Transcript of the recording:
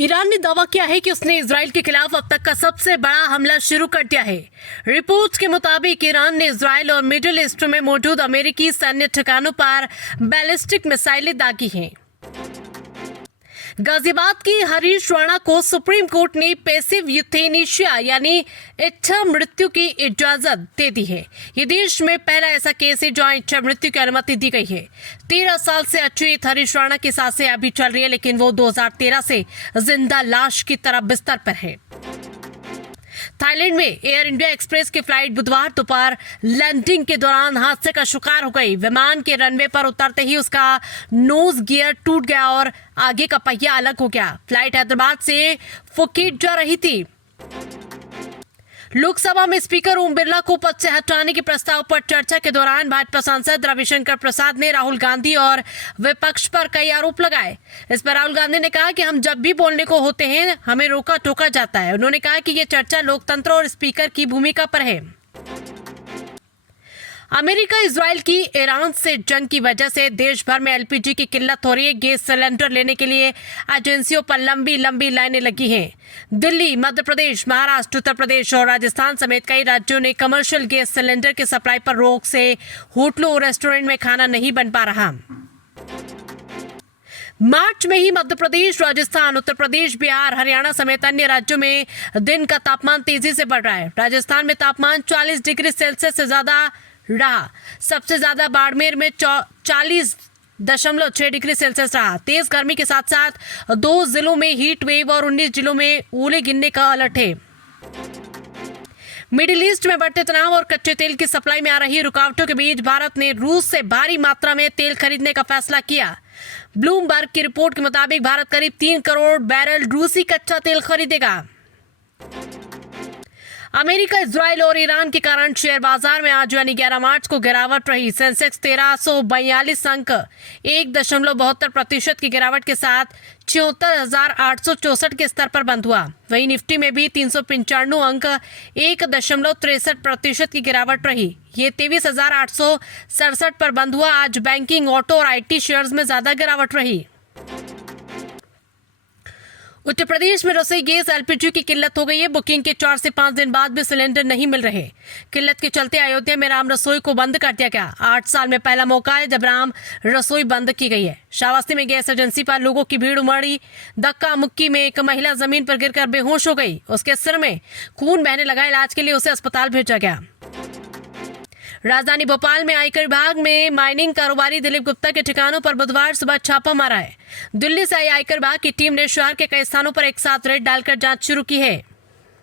Iran ने दावा किया है कि उसने इजराइल के खिलाफ अब तक का सबसे बड़ा हमला शुरू कर दिया है। रिपोर्ट्स के मुताबिक ईरान ने इजराइल और मिडिल ईस्ट में मौजूद अमेरिकी सैन्य ठिकानों पर बैलिस्टिक मिसाइलें दागी हैं। गाजियाबाद की हरीश राणा को सुप्रीम कोर्ट ने पैसिव यूथेनेशिया यानी इच्छा मृत्यु की इजाजत दे दी है। ये देश में पहला ऐसा केस है जहां इच्छा मृत्यु की अनुमति दी गई है। 13 साल से अचेत हरीश राणा की सांसें अभी चल रही है, लेकिन वो 2013 से जिंदा लाश की तरह बिस्तर पर है। थाईलैंड में एयर इंडिया एक्सप्रेस की फ्लाइट बुधवार दोपहर लैंडिंग के दौरान हादसे का शिकार हो गई। विमान के रनवे पर उतरते ही उसका नोज गियर टूट गया और आगे का पहिया अलग हो गया। फ्लाइट हैदराबाद से फुकेट जा रही थी। लोकसभा में स्पीकर ओम बिरला को पद से हटाने के प्रस्ताव पर चर्चा के दौरान भाजपा सांसद रविशंकर प्रसाद ने राहुल गांधी और विपक्ष पर कई आरोप लगाए। इस पर राहुल गांधी ने कहा कि हम जब भी बोलने को होते हैं हमें रोका टोका जाता है। उन्होंने कहा कि ये चर्चा लोकतंत्र और स्पीकर की भूमिका पर है। अमेरिका इजराइल की ईरान से जंग की वजह से देश भर में एलपीजी की किल्लत हो रही है। गैस सिलेंडर लेने के लिए एजेंसियों पर लंबी लंबी लाइनें लगी हैं। दिल्ली, मध्य प्रदेश, महाराष्ट्र, उत्तर प्रदेश और राजस्थान समेत कई राज्यों ने कमर्शियल गैस सिलेंडर की सप्लाई पर रोक से होटलों और रेस्टोरेंट में खाना नहीं बन पा रहा। मार्च में ही मध्य प्रदेश, राजस्थान, उत्तर प्रदेश, बिहार, हरियाणा समेत अन्य राज्यों में दिन का तापमान तेजी से बढ़ रहा है। राजस्थान में तापमान 40 डिग्री सेल्सियस से ज्यादा रहा। सबसे ज्यादा बाड़मेर में 40.6 डिग्री सेल्सियस रहा। तेज गर्मी के साथ साथ 2 जिलों में हीट वेव और 19 जिलों में ओले गिरने का अलर्ट है। मिडिल ईस्ट में बढ़ते तनाव और कच्चे तेल की सप्लाई में आ रही रुकावटों के बीच भारत ने रूस से भारी मात्रा में तेल खरीदने का फैसला किया। ब्लूमबर्ग की रिपोर्ट के मुताबिक भारत करीब 3 करोड़ बैरल रूसी कच्चा तेल खरीदेगा। अमेरिका, इजराइल और ईरान के कारण शेयर बाजार में आज यानी 11 मार्च को गिरावट रही। सेंसेक्स 1342 अंक 1.72% की गिरावट के साथ 74,864 के स्तर पर बंद हुआ। वहीं निफ्टी में भी 395 अंक 1.63% की गिरावट रही। ये 23,867 पर बंद हुआ। आज बैंकिंग, ऑटो और आईटी शेयर्स में ज्यादा गिरावट रही। उत्तर प्रदेश में रसोई गैस एलपीजी की किल्लत हो गई है। बुकिंग के 4 से 5 दिन बाद भी सिलेंडर नहीं मिल रहे। किल्लत के चलते अयोध्या में राम रसोई को बंद कर दिया गया। 8 साल में पहला मौका है जब राम रसोई बंद की गई है। श्रावस्ती में गैस एजेंसी पर लोगों की भीड़ उमड़ी। धक्का मुक्की में एक महिला जमीन पर गिरकर बेहोश हो गई। उसके सिर में खून बहने लगा। इलाज के लिए उसे अस्पताल भेजा गया। राजधानी भोपाल में आयकर विभाग में माइनिंग कारोबारी दिलीप गुप्ता के ठिकानों पर बुधवार सुबह छापा मारा है। दिल्ली से आई आयकर विभाग की टीम ने शहर के कई स्थानों पर एक साथ रेड डालकर जांच शुरू की है।